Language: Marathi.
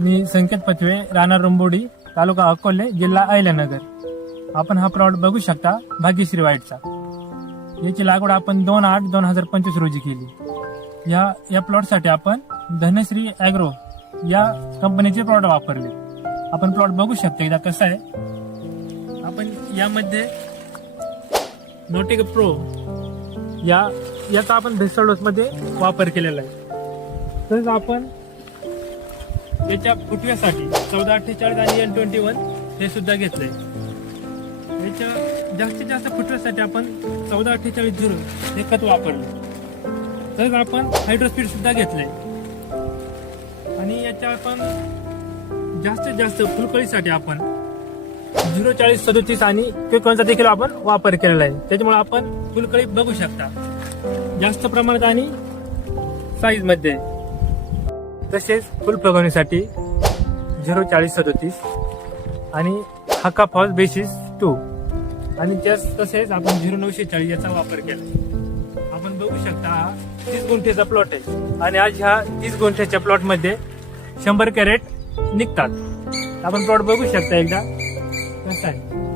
मी संकेत पथवे राहणार रंबोडी तालुका अकोले जिल्हा अहिल्यानगर. आपण हा प्लॉट बघू शकता भाग्यश्री वाईटचा. याची लागवड आपण दोन आठ दोन हजार पंचवीस रोजी केली. या या प्लॉटसाठी आपण धनश्री ॲग्रो या कंपनीचे प्लॉट वापरले. आपण प्लॉट बघू शकता एकदा कसं आहे. आपण यामध्ये नोटिक प्रो या याचा आपण भेसळमध्ये वापर केलेला आहे. तसंच आपण याच्या फुटव्यासाठी चौदा अठ्ठेचाळीस आणि एन ट्वेंटी वन हे सुद्धा घेतलंय याच्या जास्तीत जास्त फुटव्यासाठी आपण चौदा अठ्ठेचाळीस झिरो हे खत वापरलं. तसंच आपण हायड्रोस्पीड सुद्धा घेतलंय आणि याच्या आपण जास्तीत जास्त फुलकळीसाठी आपण झिरो चाळीस सदोतीस आणि पेकॉनचा देखील आपण वापर केलेला आहे. त्याच्यामुळे आपण फुलकळी बघू शकता. जास्त प्रमाणात आणि साईजमध्ये. तसेच फुल फुगवणीसाठी झिरो चाळीस सदोतीस आणि हक्का फॉल बेसिस टू. आणि त्याच तसेच आपण झिरो नऊशे चाळीस याचा वापर केला. आपण बघू शकता हा तीस गुंठेचा प्लॉट आहे. आणि आज ह्या तीस गुंठ्याच्या प्लॉटमध्ये शंभर कॅरेट निघतात. आपण प्लॉट बघू शकता एकदा. कसं आहे?